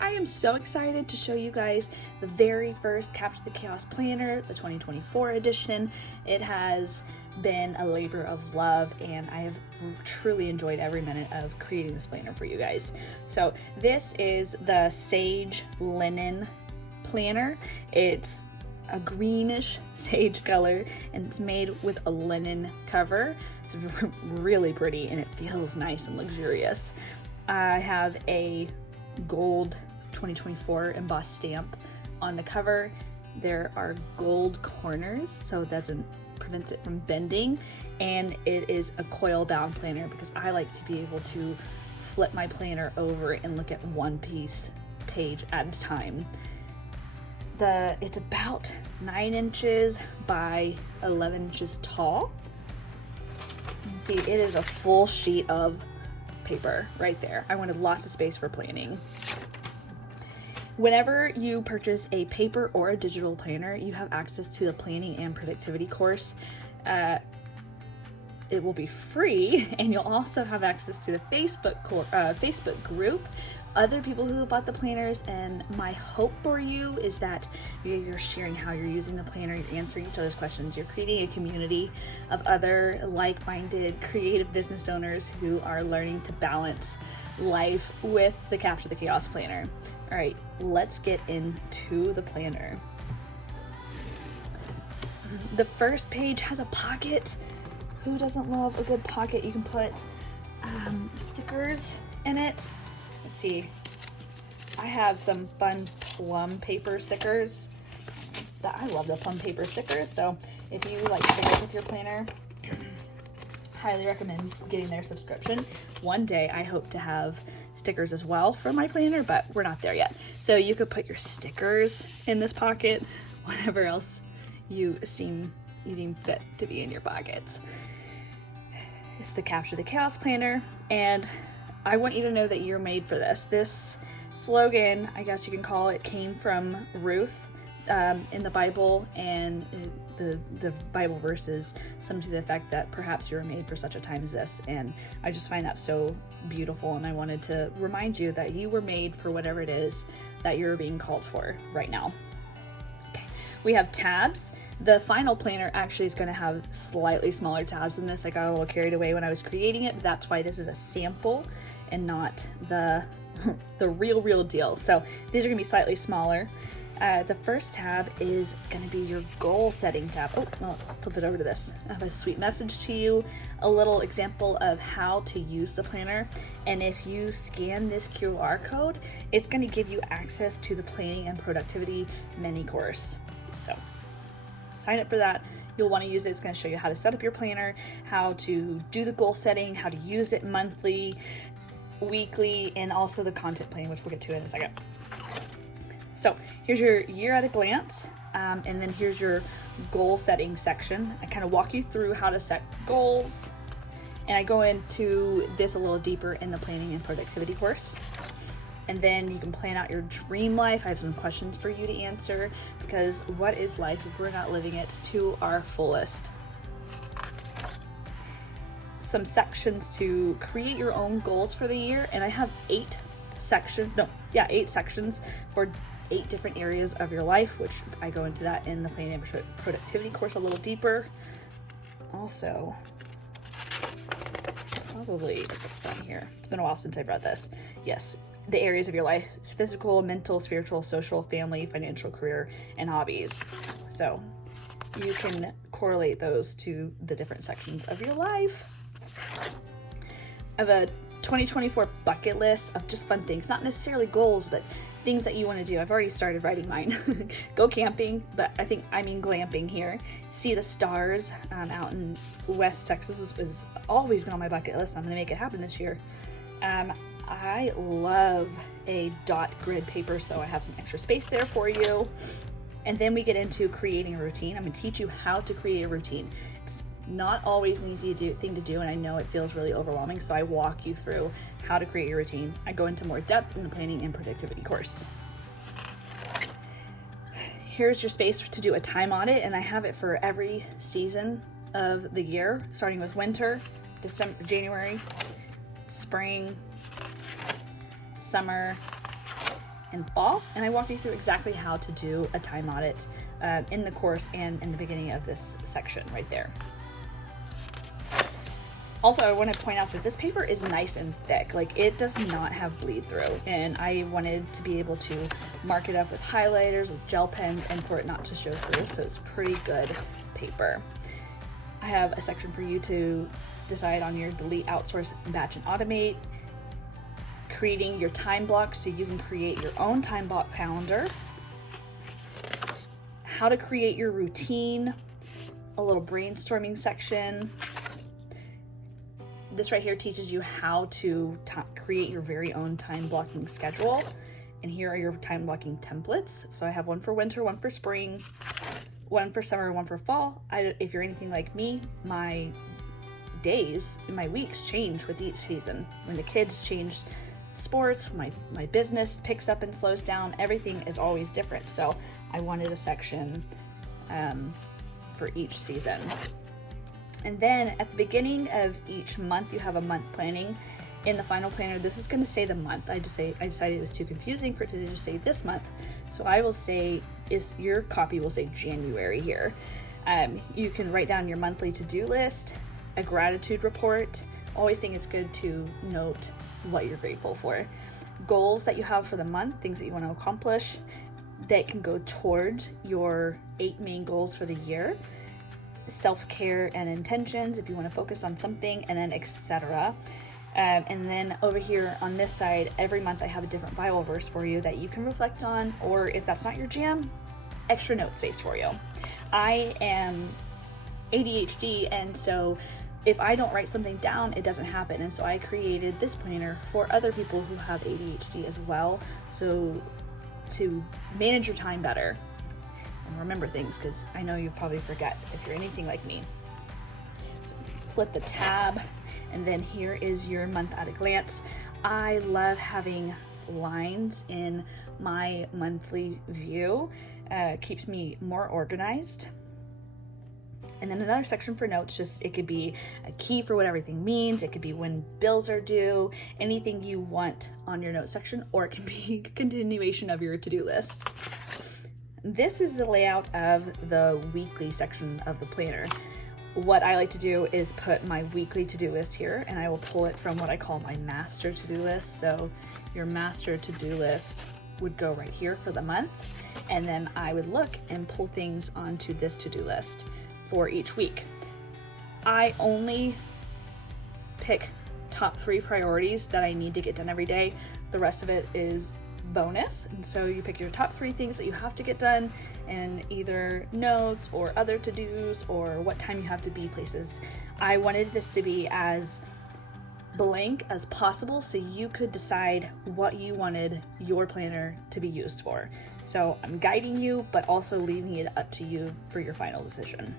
I am so excited to show you guys the very first Capture the Chaos Planner, the 2024 edition. It has been a labor of love, and I have truly enjoyed every minute of creating this planner for you guys. So this is the Sage Linen Planner. It's a greenish sage color, and it's made with a linen cover. It's really pretty, and it feels nice and luxurious. I have a gold 2024 embossed stamp on the cover. There are gold corners, so it prevents it from bending, and it is a coil bound planner because I like to be able to flip my planner over and look at one page at a time. It's about 9 inches by 11 inches tall. You can see it is a full sheet of paper right there. I wanted lots of space for planning. Whenever you purchase a paper or a digital planner, you have access to the planning and productivity course. It will be free, and you'll also have access to the Facebook group, other people who have bought the planners, and my hope for you is that you guys are sharing how you're using the planner, you're answering each other's questions, you're creating a community of other like-minded creative business owners who are learning to balance life with the Capture the Chaos Planner. All right, let's get into the planner. The first page has a pocket. Who doesn't love a good pocket? You can put stickers in it. Let's see. I have some fun plum paper stickers. I love the plum paper stickers. So if you like stickers with your planner, highly recommend getting their subscription. One day I hope to have stickers as well for my planner, but we're not there yet. So you could put your stickers in this pocket, whatever else you deem fit to be in your pockets. It's the Capture the Chaos Planner, and I want you to know that you're made for this. This slogan, I guess you can call it, came from Ruth in the Bible, and the Bible verses some to the effect that perhaps you were made for such a time as this, and I just find that so beautiful, and I wanted to remind you that you were made for whatever it is that you're being called for right now. We have tabs. The final planner actually is going to have slightly smaller tabs than this. I got a little carried away when I was creating it. That's why this is a sample and not the real deal. So these are going to be slightly smaller. The first tab is going to be your goal setting tab. Oh, well, let's flip it over to this. I have a sweet message to you, a little example of how to use the planner. And if you scan this QR code, it's going to give you access to the planning and productivity mini course. So sign up for that. You'll want to use it. It's going to show you how to set up your planner, how to do the goal setting, how to use it monthly, weekly, and also the content planning, which we'll get to in a second. So here's your year at a glance, and then here's your goal setting section. I kind of walk you through how to set goals, and I go into this a little deeper in the planning and productivity course. And then you can plan out your dream life. I have some questions for you to answer, because what is life if we're not living it to our fullest? Some sections to create your own goals for the year, and I have 8 sections for 8 different areas of your life, which I go into that in the planning and productivity course a little deeper. Also, probably down here. It's been a while since I've read this. Yes. The areas of your life: physical, mental, spiritual, social, family, financial, career, and hobbies. So you can correlate those to the different sections of your life. I have a 2024 bucket list of just fun things, not necessarily goals, but things that you want to do. I've already started writing mine. Go camping, but I mean glamping here. See the stars out in West Texas has always been on my bucket list. I'm going to make it happen this year. I love a dot grid paper, so I have some extra space there for you. And then we get into creating a routine. I'm going to teach you how to create a routine. It's not always an easy thing to do, and I know it feels really overwhelming, so I walk you through how to create your routine. I go into more depth in the planning and productivity course. Here's your space to do a time audit, and I have it for every season of the year, starting with winter, January, spring, summer, and fall. And I walk you through exactly how to do a time audit in the course and in the beginning of this section right there. Also, I want to point out that this paper is nice and thick. Like, it does not have bleed through, and I wanted to be able to mark it up with highlighters, with gel pens, and for it not to show through, so it's pretty good paper. I have a section for you to decide on your delete, outsource, batch, and automate, creating your time blocks so you can create your own time block calendar, how to create your routine, a little brainstorming section. This right here teaches you how to create your very own time blocking schedule. And here are your time blocking templates. So I have one for winter, one for spring, one for summer, one for fall. If you're anything like me, my days and my weeks change with each season. When the kids change sports, my business picks up and slows down, everything is always different. So I wanted a section for each season. And then at the beginning of each month, you have a month planning. In the final planner, this is going to say the month. I decided it was too confusing for it to just say this month. So I will say, your copy will say January here. You can write down your monthly to-do list, a gratitude report. Always think it's good to note what you're grateful for. Goals that you have for the month, things that you want to accomplish that can go towards your 8 main goals for the year. Self-care and intentions if you want to focus on something, and then etc. And then over here on this side, every month I have a different Bible verse for you that you can reflect on, or if that's not your jam, extra note space for you. I am ADHD, and so if I don't write something down, it doesn't happen. And so I created this planner for other people who have ADHD as well, so to manage your time better and remember things, because I know you probably forget if you're anything like me. So flip the tab, and then here is your month at a glance. I love having lines in my monthly view. Keeps me more organized. And then another section for notes, it could be a key for what everything means. It could be when bills are due, anything you want on your notes section, or it can be a continuation of your to-do list. This is the layout of the weekly section of the planner. What I like to do is put my weekly to-do list here, and I will pull it from what I call my master to-do list. So your master to-do list would go right here for the month, and then I would look and pull things onto this to-do list for each week. I only pick top 3 priorities that I need to get done every day. The rest of it is bonus. And so you pick your top 3 things that you have to get done, and either notes or other to-dos or what time you have to be places. I wanted this to be as blank as possible so you could decide what you wanted your planner to be used for. So I'm guiding you, but also leaving it up to you for your final decision.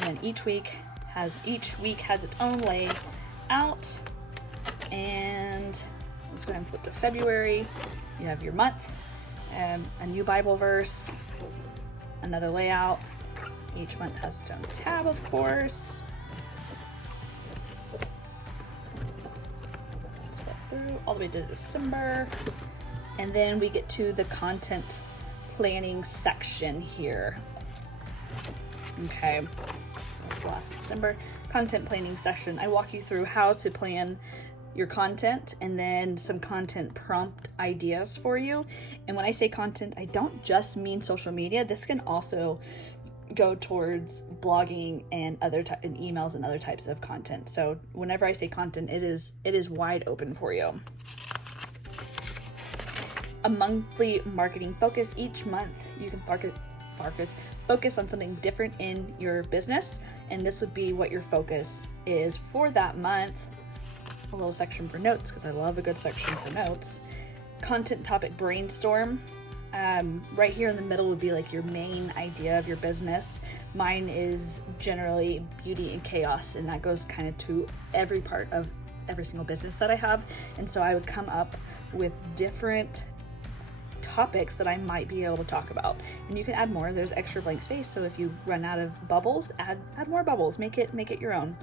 And then each week has its own layout. And let's go ahead and flip to February. You have your month, a new Bible verse, another layout. Each month has its own tab, of course. Let's flip through all the way to December. And then we get to the content planning section here. Okay, that's last December. Content planning session. I walk you through how to plan your content and then some content prompt ideas for you. And when I say content, I don't just mean social media. This can also go towards blogging and and emails and other types of content. So whenever I say content, it is wide open for you. A monthly marketing focus. Each month you can focus on something different in your business, and this would be what your focus is for that month. A little section for notes, because I love a good section for notes. Content topic brainstorm. Right here in the middle would be like your main idea of your business. Mine is generally beauty and chaos, and that goes kind of to every part of every single business that I have. And so I would come up with different topics that I might be able to talk about, and you can add more. There's extra blank space, so if you run out of bubbles, add more bubbles. Make it your own.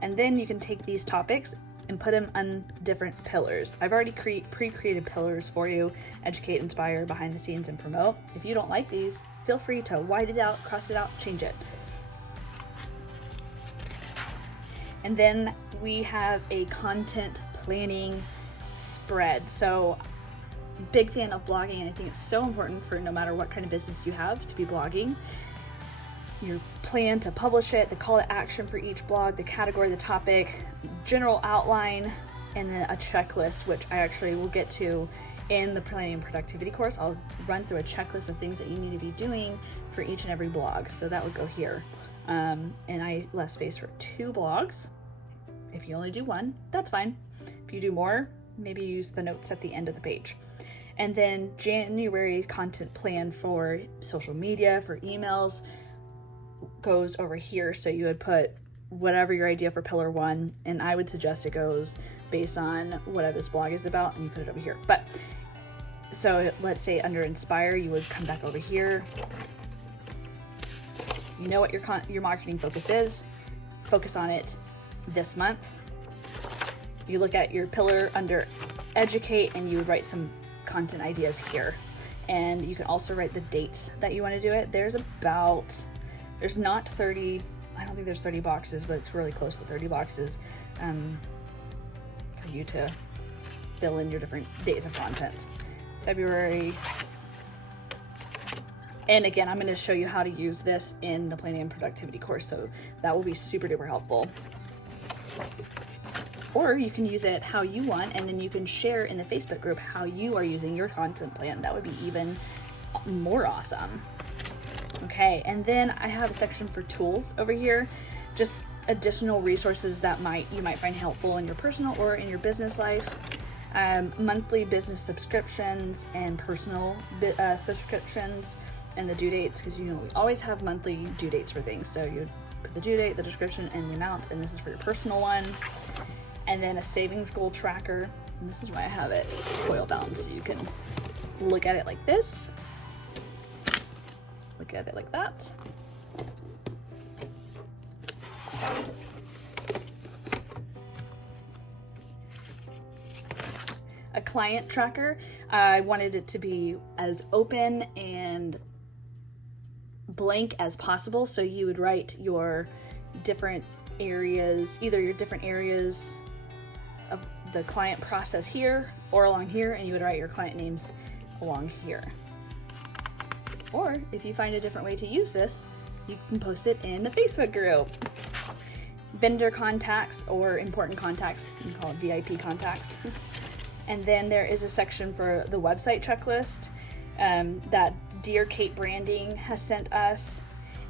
And then you can take these topics, and put them on different pillars. I've already pre-created pillars for you: educate, inspire, behind the scenes, and promote. If you don't like these, feel free to white it out, cross it out, change it. And then we have a content planning spread. So big fan of blogging, and I think it's so important for no matter what kind of business you have to be blogging. Your plan to publish it, the call to action for each blog, the category, the topic, general outline, and then a checklist, which I actually will get to in the planning and productivity course. I'll run through a checklist of things that you need to be doing for each and every blog. So that would go here. And I left space for 2 blogs. If you only do 1, that's fine. If you do more, maybe use the notes at the end of the page. And then January content plan for social media, for emails, goes over here. So you would put whatever your idea for pillar 1, and I would suggest it goes based on whatever this blog is about, and you put it over here. But so let's say under inspire, you would come back over here. You know what your marketing focus is. Focus on it this month. You look at your pillar under educate, and you would write some content ideas here. And you can also write the dates that you want to do it. There's not 30, I don't think there's 30 boxes, but it's really close to 30 boxes for you to fill in your different dates of content. February. And again, I'm going to show you how to use this in the planning and productivity course, so that will be super duper helpful. Or you can use it how you want, and then you can share in the Facebook group how you are using your content plan. That would be even more awesome. Okay, and then I have a section for tools over here, just additional resources that you might find helpful in your personal or in your business life. Monthly business subscriptions and personal subscriptions, and the due dates, because we always have monthly due dates for things. So you put the due date, the description, and the amount, and this is for your personal one. And then a savings goal tracker, and this is why I have it Coil bound, so you can look at it like this, look at it like that. A client tracker, I wanted it to be as open and blank as possible, so you would write your different areas, either your different areas of the client process here or along here, and you would write your client names along here. Or if you find a different way to use this, you can post it in the Facebook group. Vendor contacts or important contacts, you can call it VIP contacts. And then there is a section for the website checklist that Dear Kate Branding has sent us.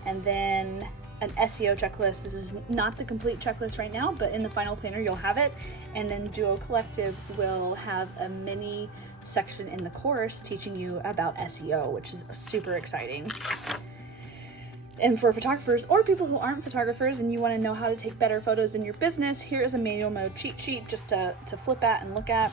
And then an SEO checklist. This is not the complete checklist right now, but in the final planner you'll have it. And then Duo Collective will have a mini section in the course teaching you about SEO, which is super exciting. And for photographers or people who aren't photographers and you want to know how to take better photos in your business, here is a manual mode cheat sheet just to flip at and look at.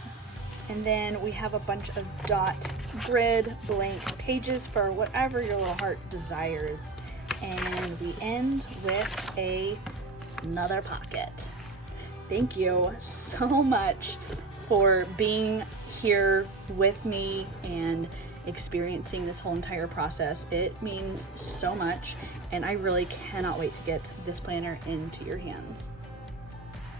And then we have a bunch of dot grid blank pages for whatever your little heart desires. And we end with another pocket. Thank you so much for being here with me and experiencing this whole entire process. It means so much, and I really cannot wait to get this planner into your hands.